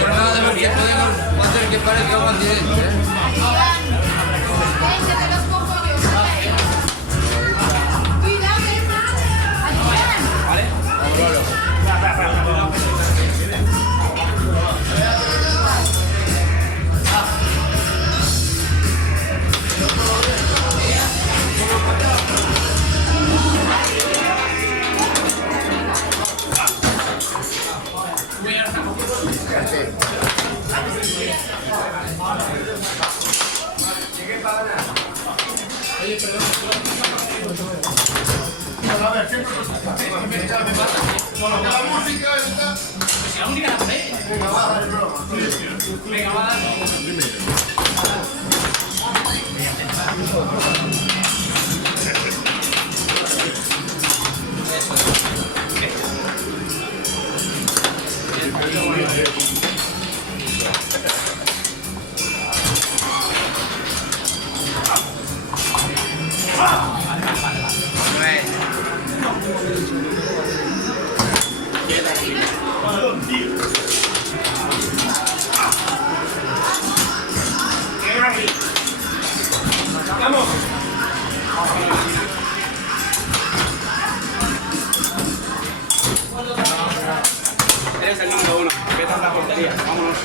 Por nada de que podemos hacer que parezca un accidente, ¿eh? Oye, perdón. A ver, siempre con la música está. Si aún ni la sé. Venga, va, dale, broma. Venga, va, dale. ¡Vamos! Eres el número 1. Vete a la portería. Vámonos.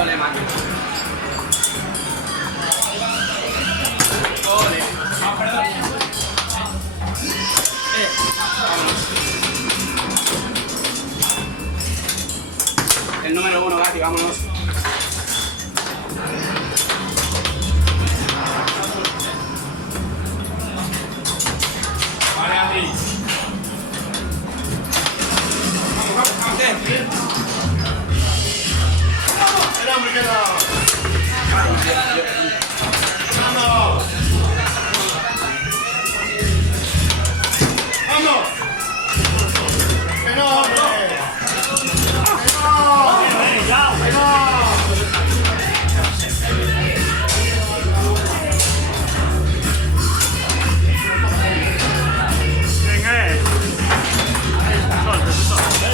Ole, Maki. Ole. Ah, perdón. Vámonos. El número 1, Gati, vámonos. Vale, Gati. Vamos. ¡El hombre queda! ¡Vamos! ¡Vamos! ¡Que no, hombre! ¡Que no! ¡Que no!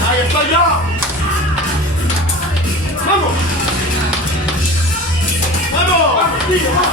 ¡Ahí estoy yo! ¡Vamos! ¡Vamos! ¡Tío, vamos!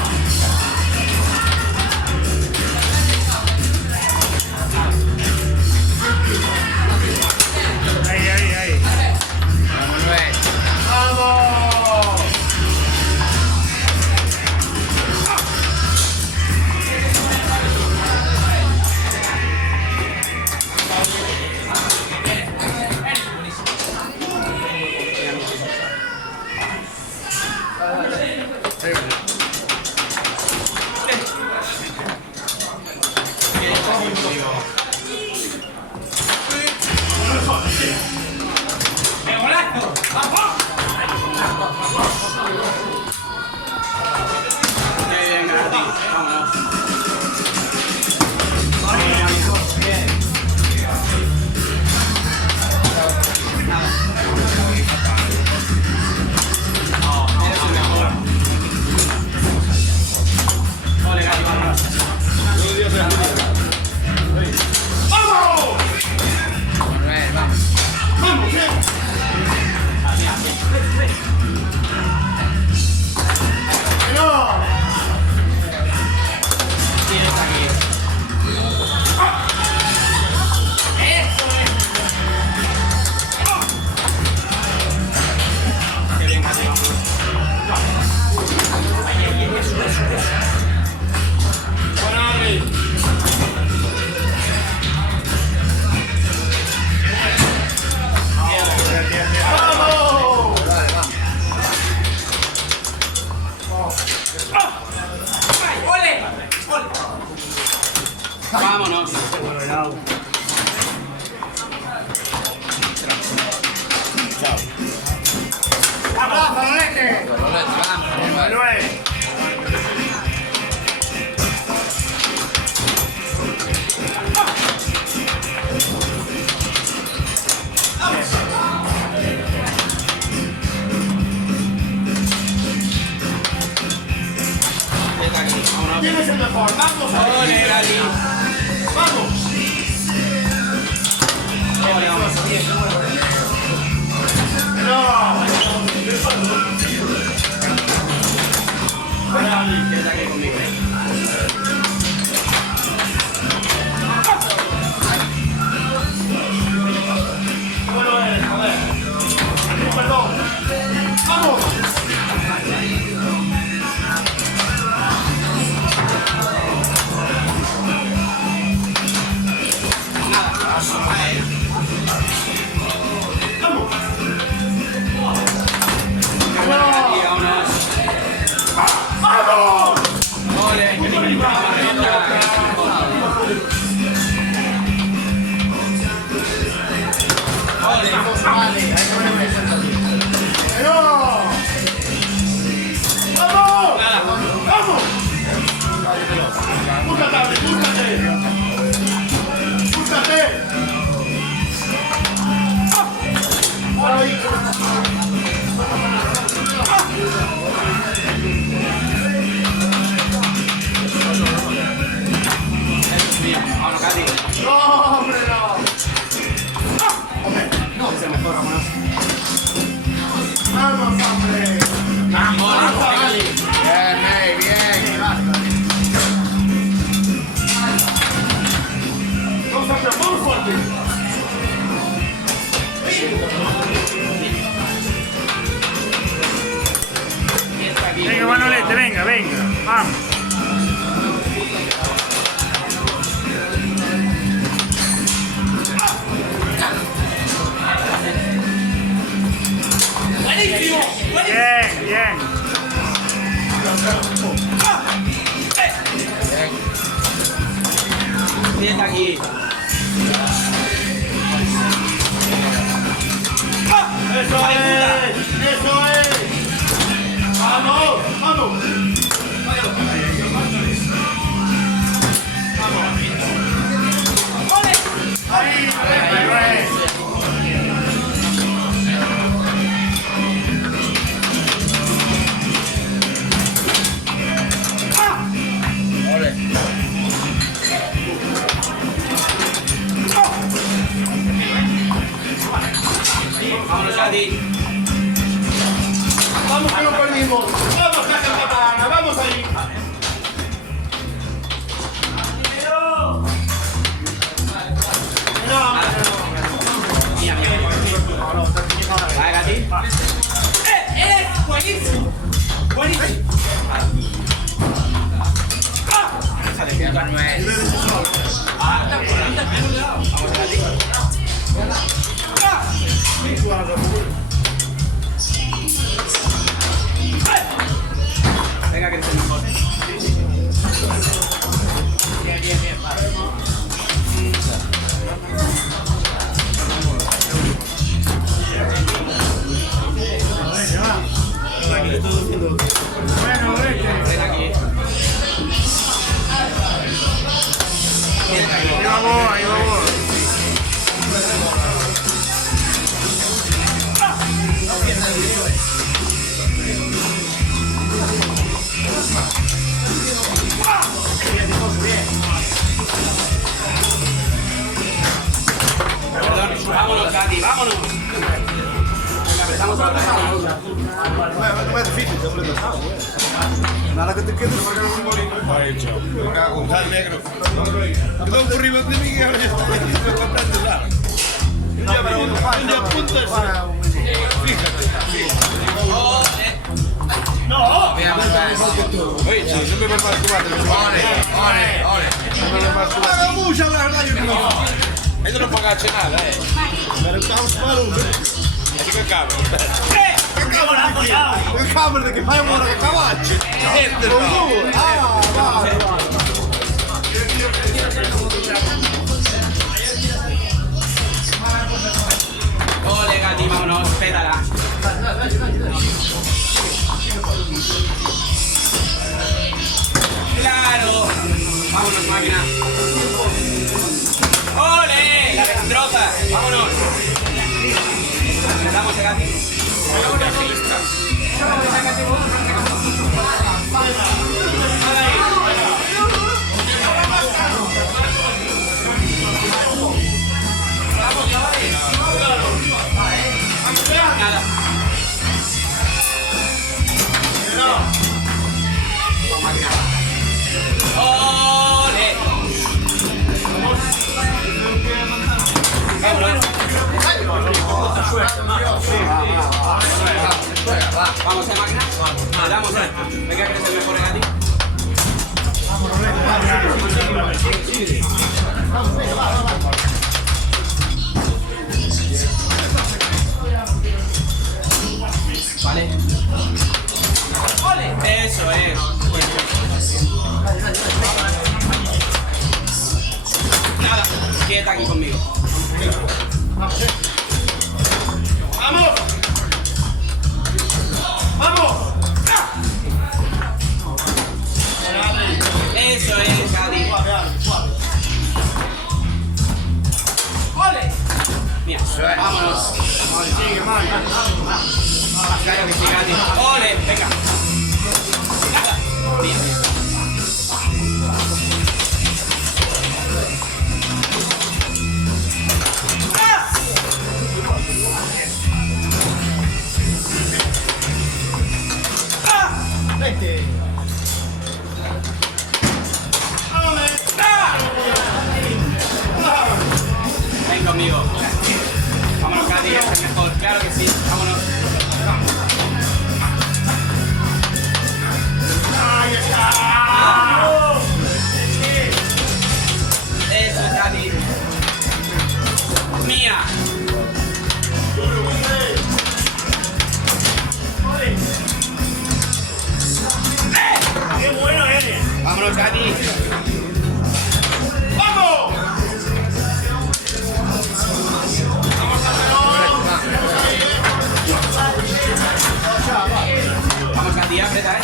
Ahí. ¡Vamos! Vámonos. ¡Abrazo, Leque! Manuel. tienes el mejor. Vamos, Ole, Gati. vamos. Ole, vamos. No. Que saque conmigo, Bueno eres, joder. Perdón. Vamos. Gati, vámonos. ¡Vamos! Ole, vamos a reventar. ¡No! ¡Vamos! ¡Vamos! ¡Búscate, búscate! ¡Búscate! ¡Ay! Vámonos, Gati. ¡No, hombre, no! Es el mejor, vámonos. ¡Vamos, hombre! Vamos, Bien, May, bien. ¡Vamos a hacer muy fuerte! Venga, Manolete, venga, venga. Vamos. Bien, bien. Sienta aquí. ¡Eso es! ¡Eso es! ¡Vamos! ¡Vamos! ¡Ahí! ¡Ahí! Ole. Vámonos, Gati. ¡Vamos que lo perdimos! ¡Vamos, Caja Catalana! ¡Vamos ahí! Mía, mía. Vale, Gati. Buenísimo. Buenísimo. Manuel. Vamos, Gati. Venga, que eres el mejor. Bien, bien, bien. Bueno, Ven aquí. ahí va vos, ahí va vos. Perdón, vámonos, Gati, vámonos. Venga, apretamos a la No es difícil, te he pasado, Nada que te quedes porque no me morí. Me cago en tal negro. Perdón por arriba de mí y ahora estoy bastante largo. Un día punto es. Fíjate. No. Bien, Manuel. Oye, si siempre me pasa tu madre. Ole, ole. Paga mucho, la verdad, yo no. Eso no pagaste nada, Pero estamos malos. Así que cabrón. Il camera che fai una che cavacci! Ole, Gati, vámonos, pétala. Claro. Vámonos, máquina. Ole, la desastrosa. Vámonos. Empezamos, Gati. Vamos a máquina. Le damos venga que es el mejor Gatti. Vale. Eso es. Nada, quieta aquí conmigo. ¡Vamos! ¡Vamos! Eso es, Gatti. Mira, vámonos. Sigue, Marco. Claro que sí, Gatti. Ole, venga. Nada. Bien. Ven conmigo. Vámonos, Gatti, es el mejor. Claro que sí. Vámonos. Eso es, Gatti. Mía. ¡Qué bueno eres! Vámonos, Gatti. ¡Vamos! Vamos, Gatti, aprieta,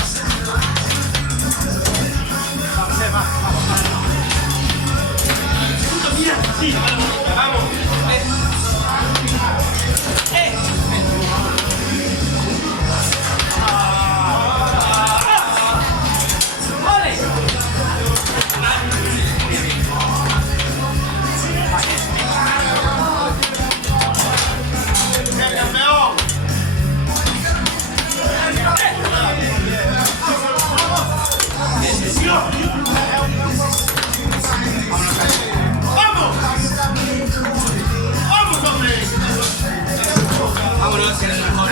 ¡Vamos! ¡El campeón! ¡Vamos! ¡Vamos, hombre! Vámonos, que eres el mejor.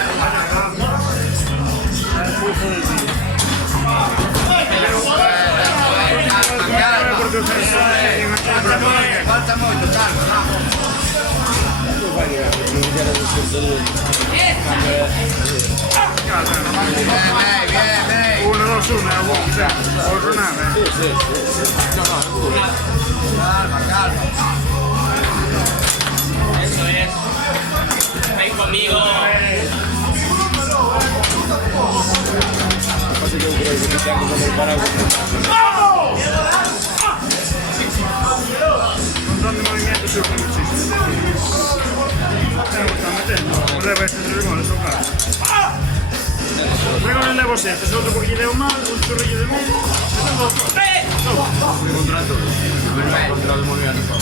Falta molto, calma. Vieni. 1, 2, 1, otro nada. Calma. Eso es. Ven conmigo. Control de movimiento sul velocista. Lo sta mettendo, non deve essere il rigore sul caso. Prego non devo sempre, sotto perché gli devo male, un torriglio di me. Contratto il movimento.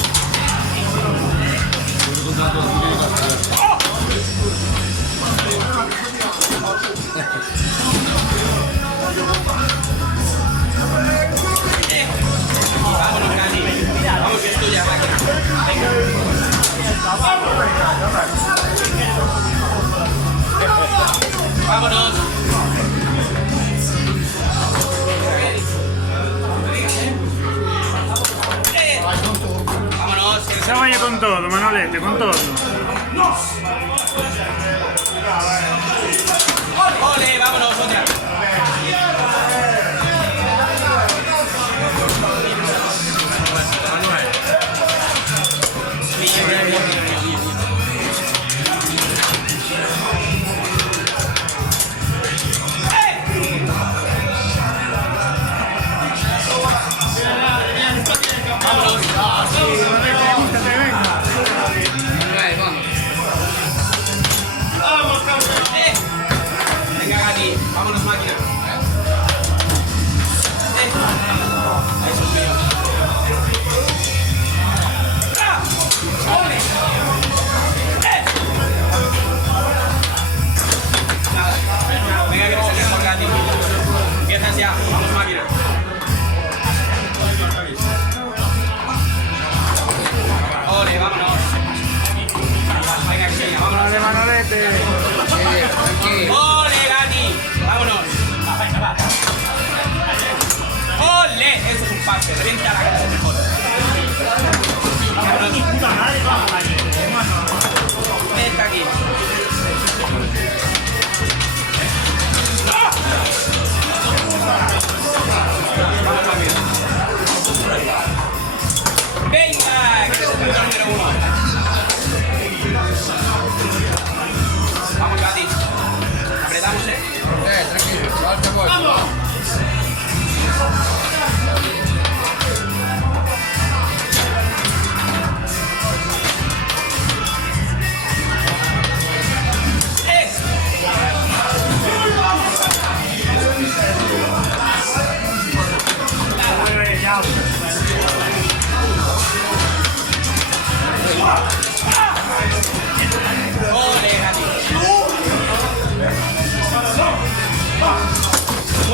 Vámonos, Gatti. Vamos, que es tuya, máquina. Venga. Vámonos. Vámonos. Se vaya con todo, Manolete, con todo. Ole, vámonos, otra. Venga, Gatti, vámonos, máquina. Eso es mío. Nada. Venga, que no se mejor, Gatti. Empiezas ya, vamos, máquina. Ole, vámonos. Venga, que sí, vámonos. Vale, Manolete. Ole, Gatti.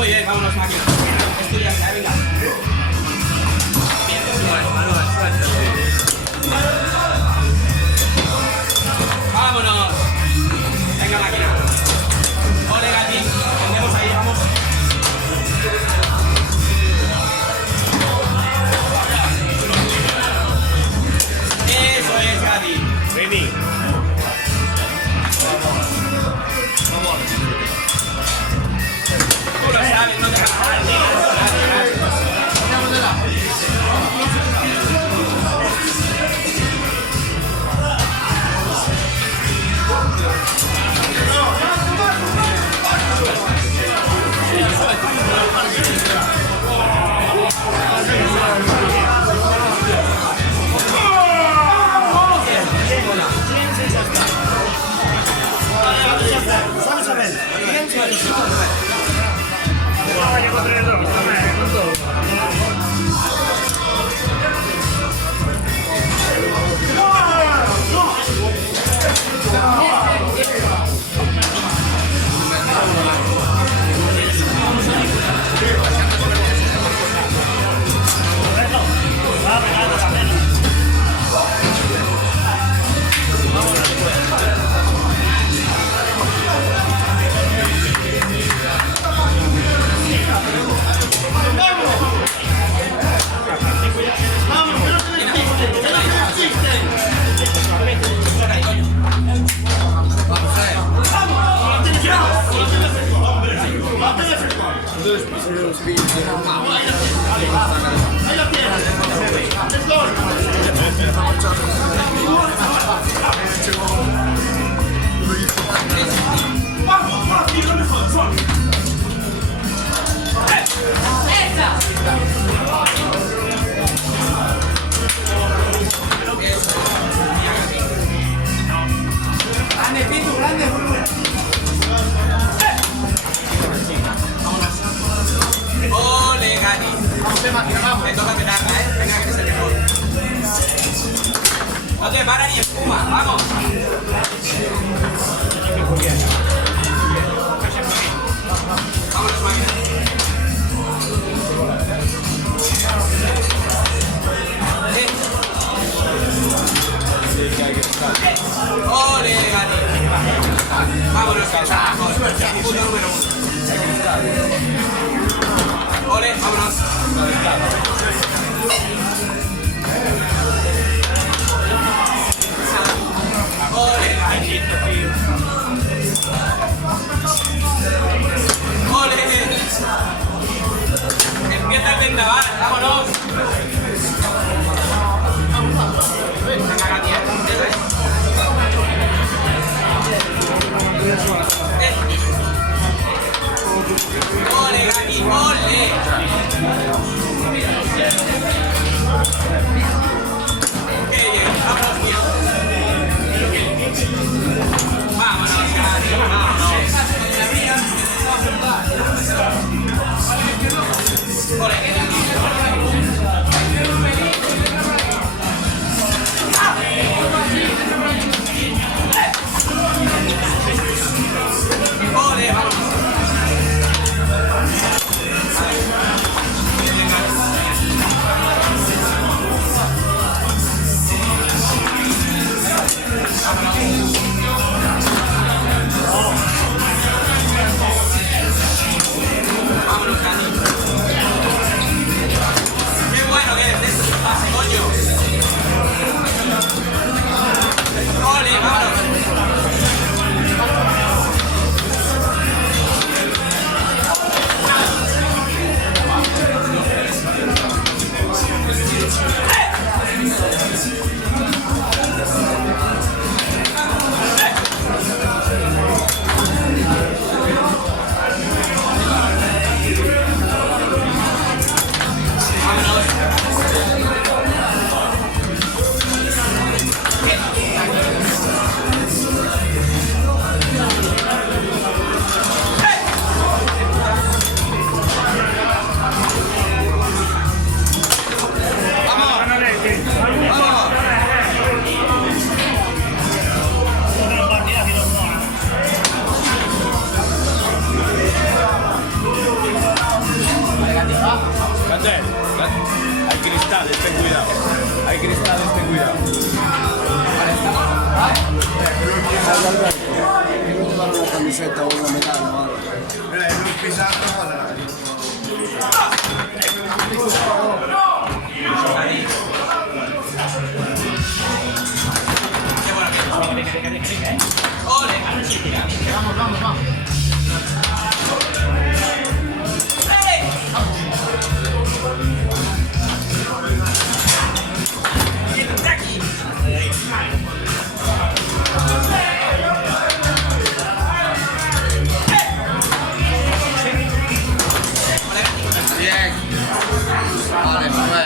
Muy bien, vámonos, máquina. Estudia, venga. Vámonos. Venga, máquina. Ole, Gati. Tendemos ahí, vamos. Eso es, Gati. Vení. Tú lo sabes, no te vas a Ole, Gati. Te toca petarla, venga que te sale mejor. No te para ni espuma, vamos. Vámonos, máquina. Ole, Gati. Vámonos, que está mejor. Punto número 1. Ole, vámonos. Ole, ole. Empieza el vendaval, vámonos. Venga, Gati, ole, Gati, ole. Qué bien, vámonos bien. Vámonos, Gati, vámonos. Ole. Ole, vámonos. 0. Hay cristales, ten cuidado. Hay cristales, ten cuidado. Non ti fanno una camisetta o una medaglia, guarda. Non pisando, Vale, vabbè.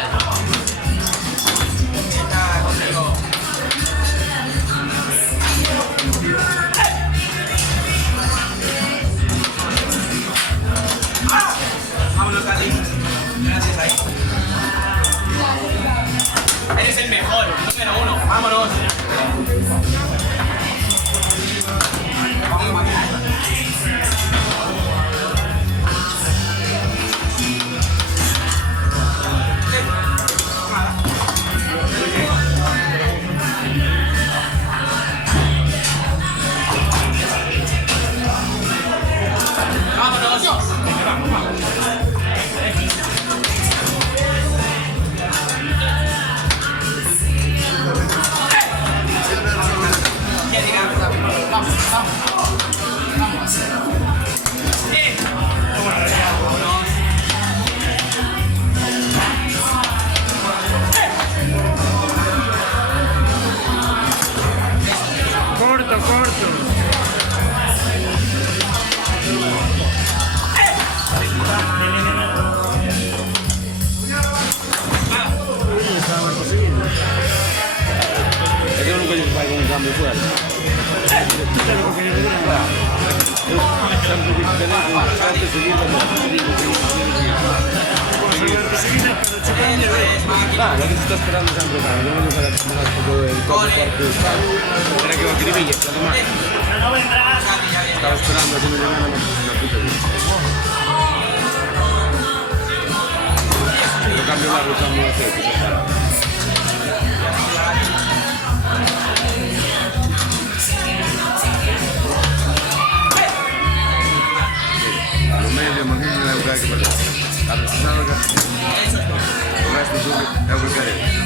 Vámonos, Katy. Gracias ahí. Eres el mejor, número 1. Vámonos. Corto, corto. è che comunque ci fai con un cambio fuori. Sempre differente, sempre lo che ti sto sperando sempre tanto, non voglio fare il corpo era che oggi riveglia, è stato male. Stavo sperando come le mani una puta di lo cambio là, lo cambio la sera. Meglio, ma che non è un cacchio per te. Allora, ci sono il resto tu è un carino.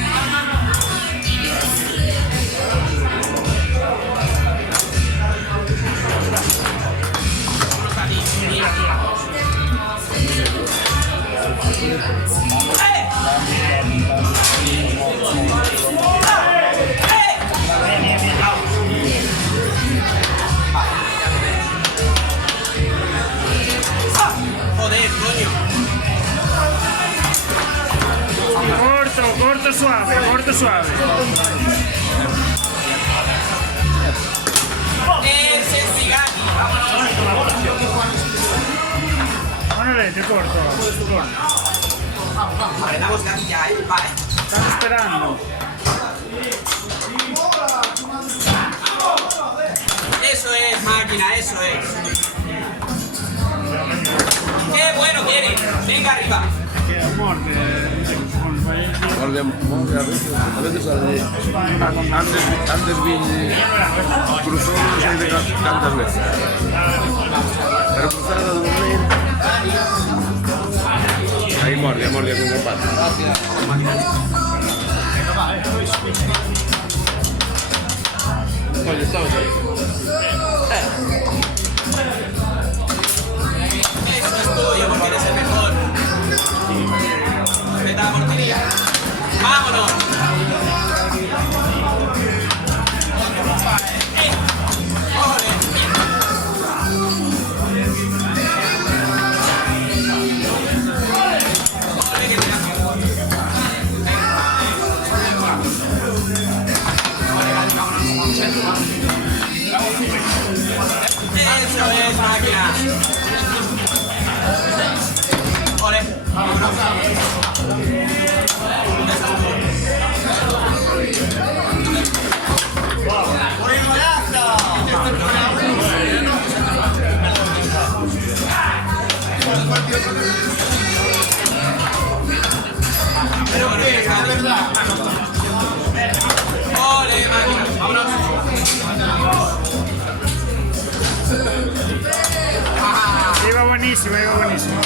Corto suave, corto suave. Onorete, corto. Stanno sperando. Eso es, máquina, eso es. Qué bueno viene. Venga arriba. Che morde. Avete salito Andervigli cruzó sei de tantas veces pero cruzar da momento ahí morde con un pato oye estamos ahí Eso es tuyo porque eres el mejor. Vete a la portería. ¡Vámonos! Eso es, máquina. Ole. Pero que, la verdad. Ole, máquina. Vámonos. Iba buenísimo, iba buenísimo.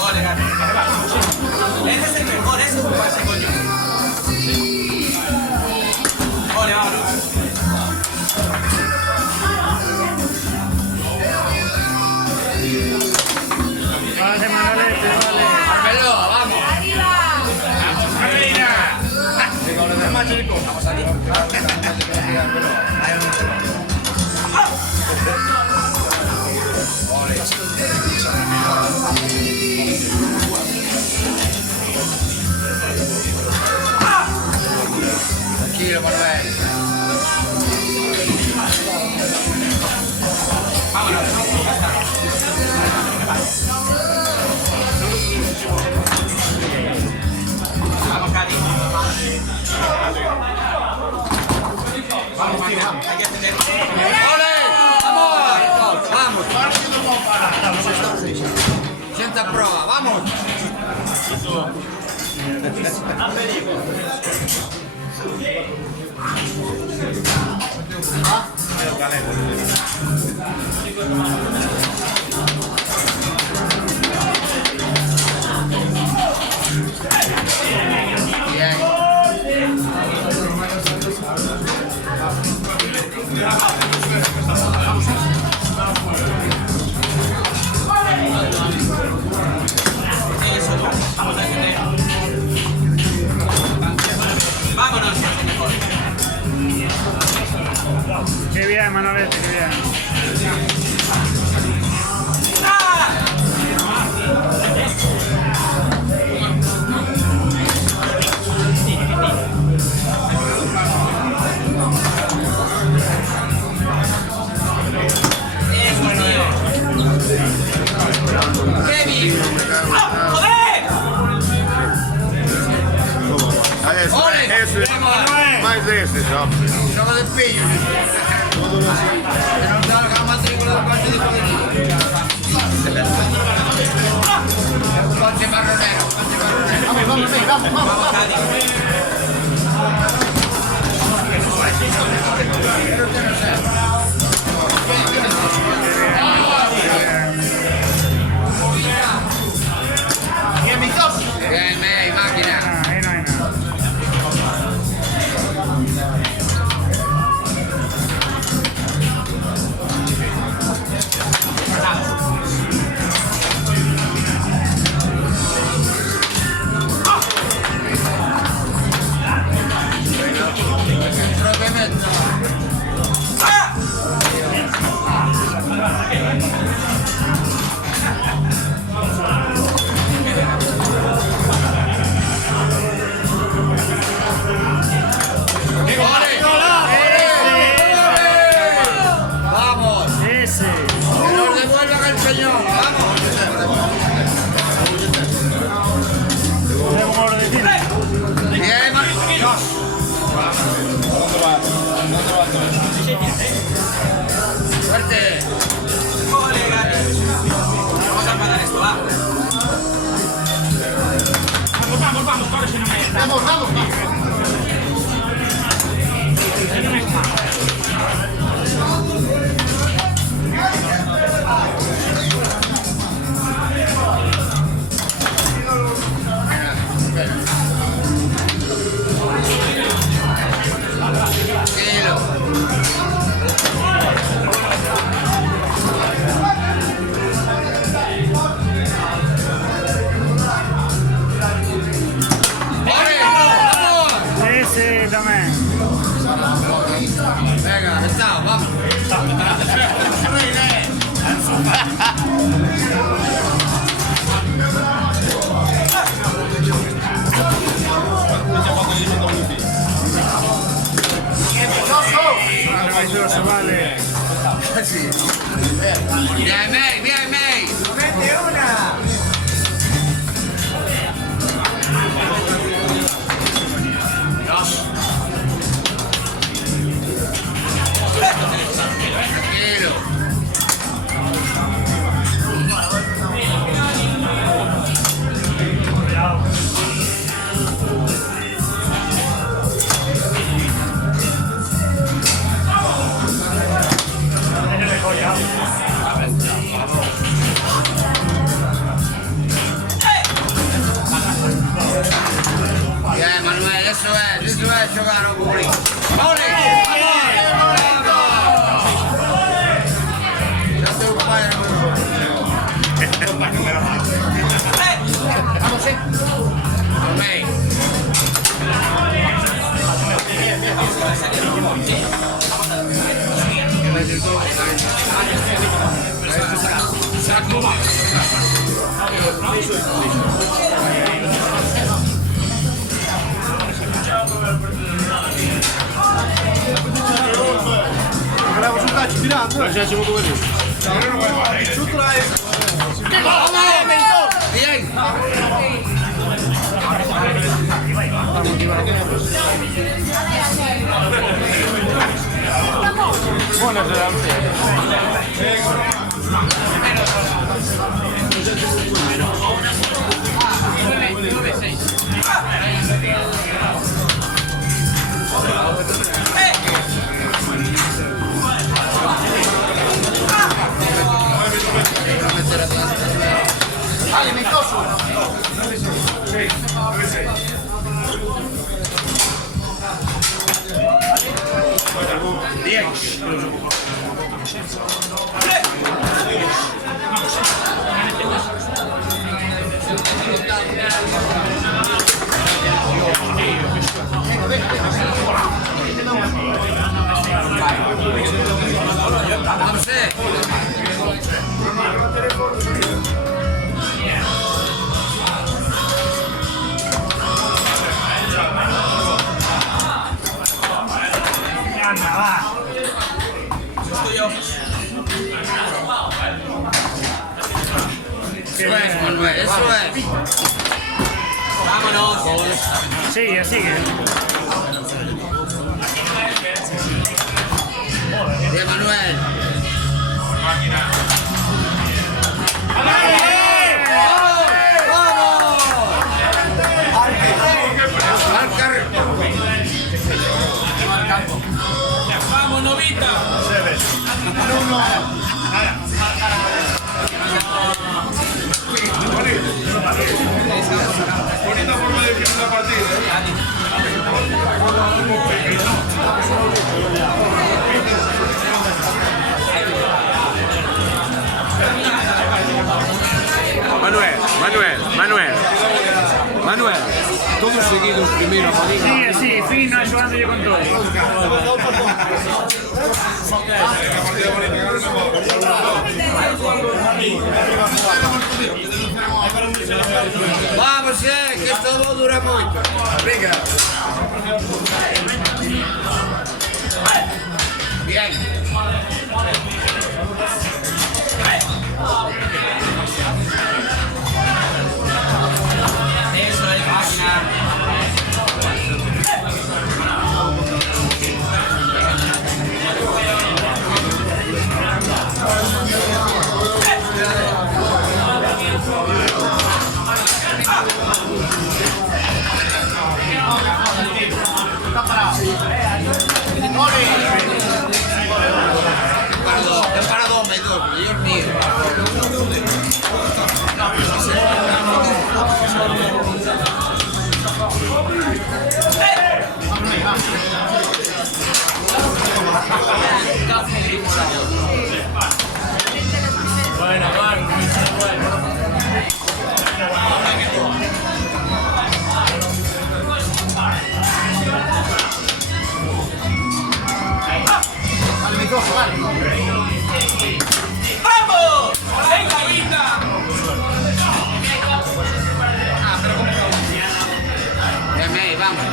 Ole, Gary. Ese es el mejor, ese es un pase, coño. Ole, vámonos. Vale, Manolete, vale. Carmelo, vamos. Con los demás chicos. Vamos a salir. Tranquilo, Manuel. Vámonos. Ya está. Vamos, Cari. Vamos, máquina. Hay que atender. ¡Ole! ¡Vamos! ¡Vamos! Sienta prova, vamos! Bien. Eso, vamos a atender. Vámonos, mejor. Qué bien, Manolete, qué bien. Kevin. ¡Ah, joder! Eso es. Más de ese, ¿no? Somos del pillo. Que no salga matrícula del partido de poder. Coche marronero, coche marronero. Vamos, Cari. Bien, May, máquina. Ah, ahí no hay nada. Propiamente. Vamos, Ese. que nos devuelvan el peñón, vamos. Es un oro de tiro. Bien, fuerte. Ole, Gary. Vamos a parar esto, va. Tranquilo. ¡Ole! ¡Vamos! Ese también. Venga, está, vamos. Maravilloso, vale. Sí. Bien, May, bien, May. ¡Mete una! Gravo sul calcio tirando. Ma c'è molto bene. Su trai. Bien. Buonasera a te. Ale, mi coso. Vamos ser. Anna, va. Eso es, Manuel, eso es. Vámonos. Sigue, sigue. Bien, Manuel. Vamos, Novita. Bonita forma de definir la partida. Manuel, todos seguidos primero a Molina. Sigue, sí, fino, ayudando yo con todo. Vamos, que esto no dura mucho. Venga. Bien. Eso es, máquina. Parado, Dios mío. ¡Vamos! ¡Venga, Vita! Bien, vamos.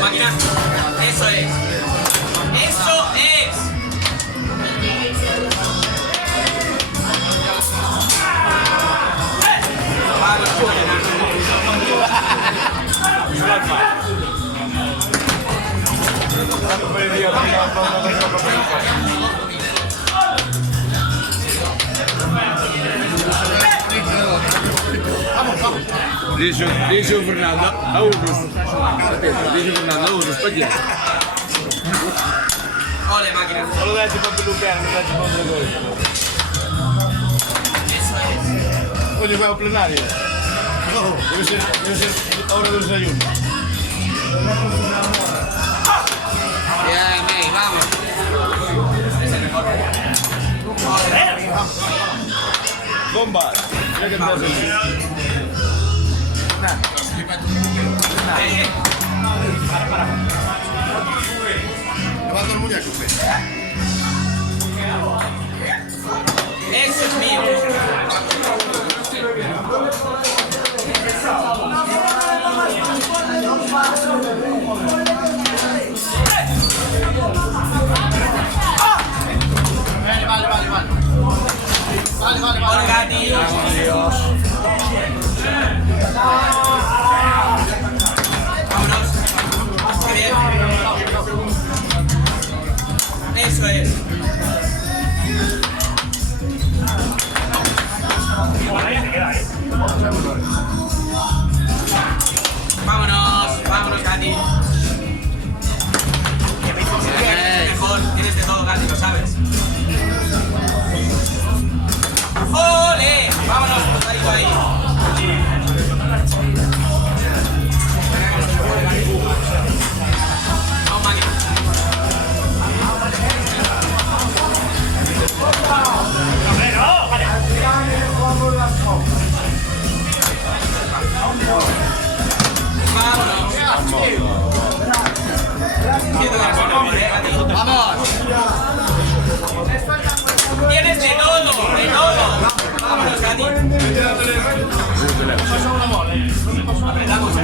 Máquina. Eso es. Eso es. Dice o Fernando a unos. Dice o Fernando a unos spagliati. Ole, máquina. Solo dai tipo più lucano, non dai tipo altre cose. Eso es. Oggi vai al plenario. Deve essere ora del desayuno. Bien, vamos. Bomba. Mira che cosa. Por Gatti. Vámonos. Muy bien. Eso es. Vámonos, Gatti. Mejor, tienes de todo, Gatti, lo sabes. ¡Ole! Vámonos, cruzadito ahí. Vamos, máquina. Vamos. Tienes de todo, de todo. Vámonos, Gatti. Apretamos,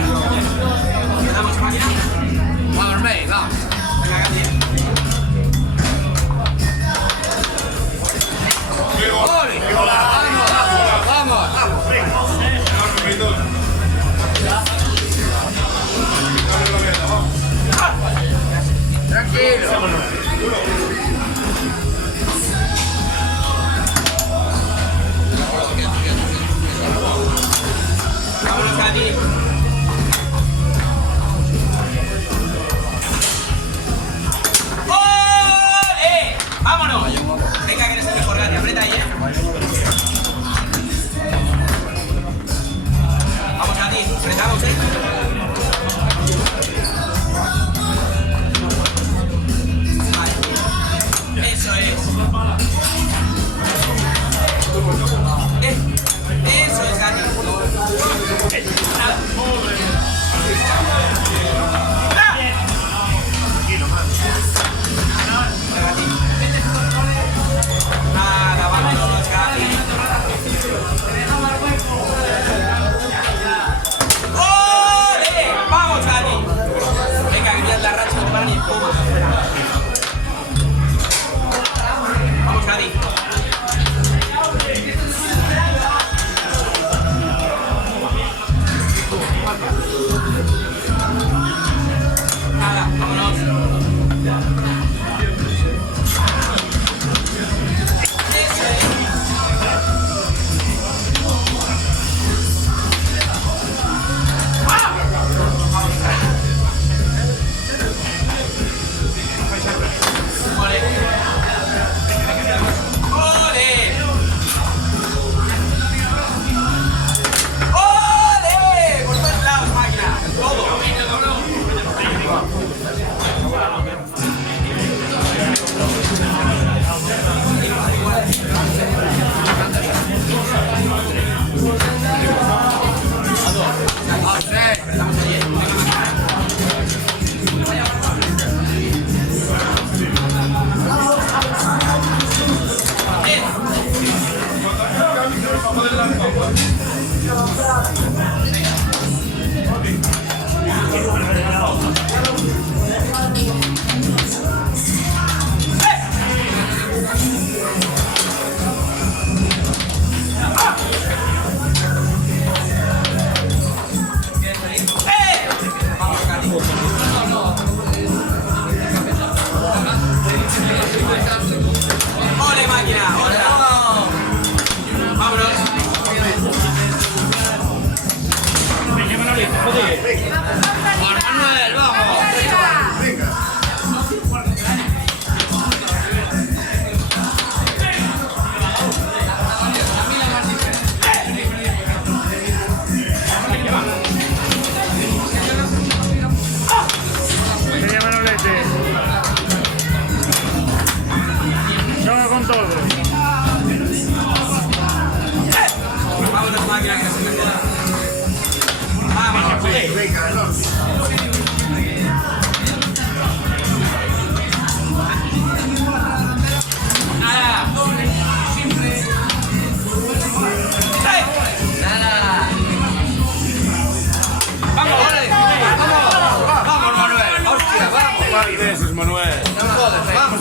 apretamos, máquina. Vamos, May, vamos. Venga, Gatti. Vamos. Tranquilo. Vámonos, Gatti. ¡Ole! ¡Vámonos! Venga, que eres el mejor, Gatti. Aprieta ahí, Vamos, Gatti. Apretamos, Vale. Eso es. Eso es, Gatti. Nada, vámonos, Gatti. ¡Ole! ¡Vamos, Gatti! Venga, que miras la racha, no te para ni espuma. Vamos, Gatti. Nada, vámonos. Eso es. Ole. ¡Ole! Por todos lados, máquina. Todo. ¡Ole, máquina! ¡Ole! ¡Vámonos! Juan Manuel, vamos. Venga, Manolete. Juega con todo. Vámonos, máquina, que se me queda. Vámonos. Venga, Nada. Nada. Vamos, Vamos, Manuel. Hostia, vamos. Más veces, Manuel. No me jodes, vamos,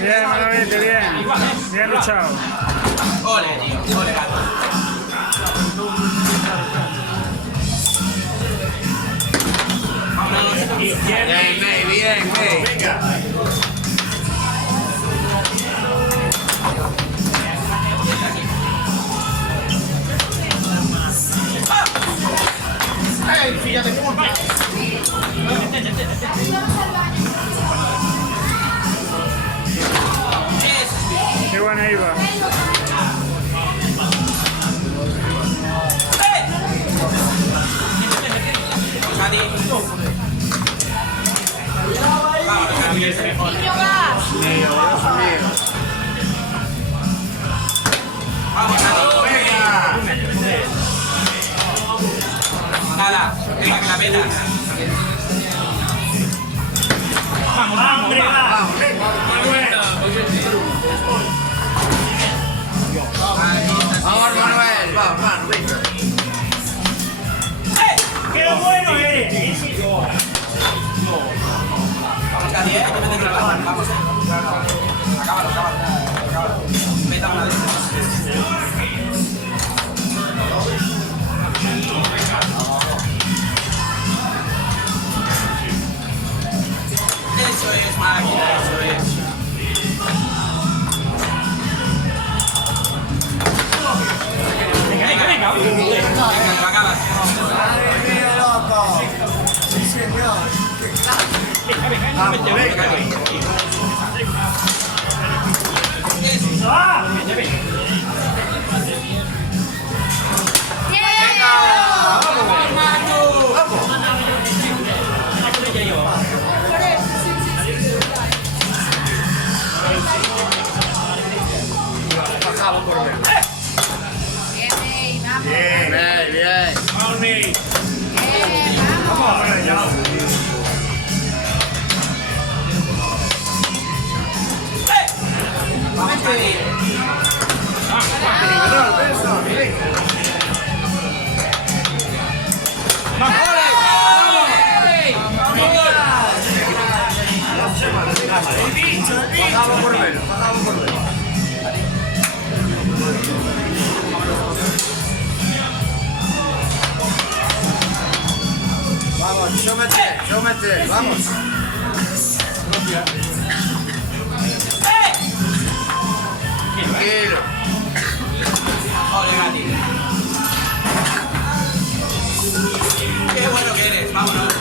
Bien, Manolete, bien. Bien luchado. Ole, tío. Ole, gato. Bien, May, bien, May. Qué buena iba. Nada, venga, que la peta. Vamos, André, va. Vamos, Manuel, vamos, Manu, venga. ¡Qué bueno eres! Vamos, Cati, hay que meter la mano. Vamos, acábalo. Meta una de estas. Eso es, máquina, eso es. Venga, lo acabas. Bien, bien. Vamos, Cati. Pasamos por menos. Vamos, sómete, vamos. Tranquilo. Ole, Cati. Qué bueno que eres, vámonos.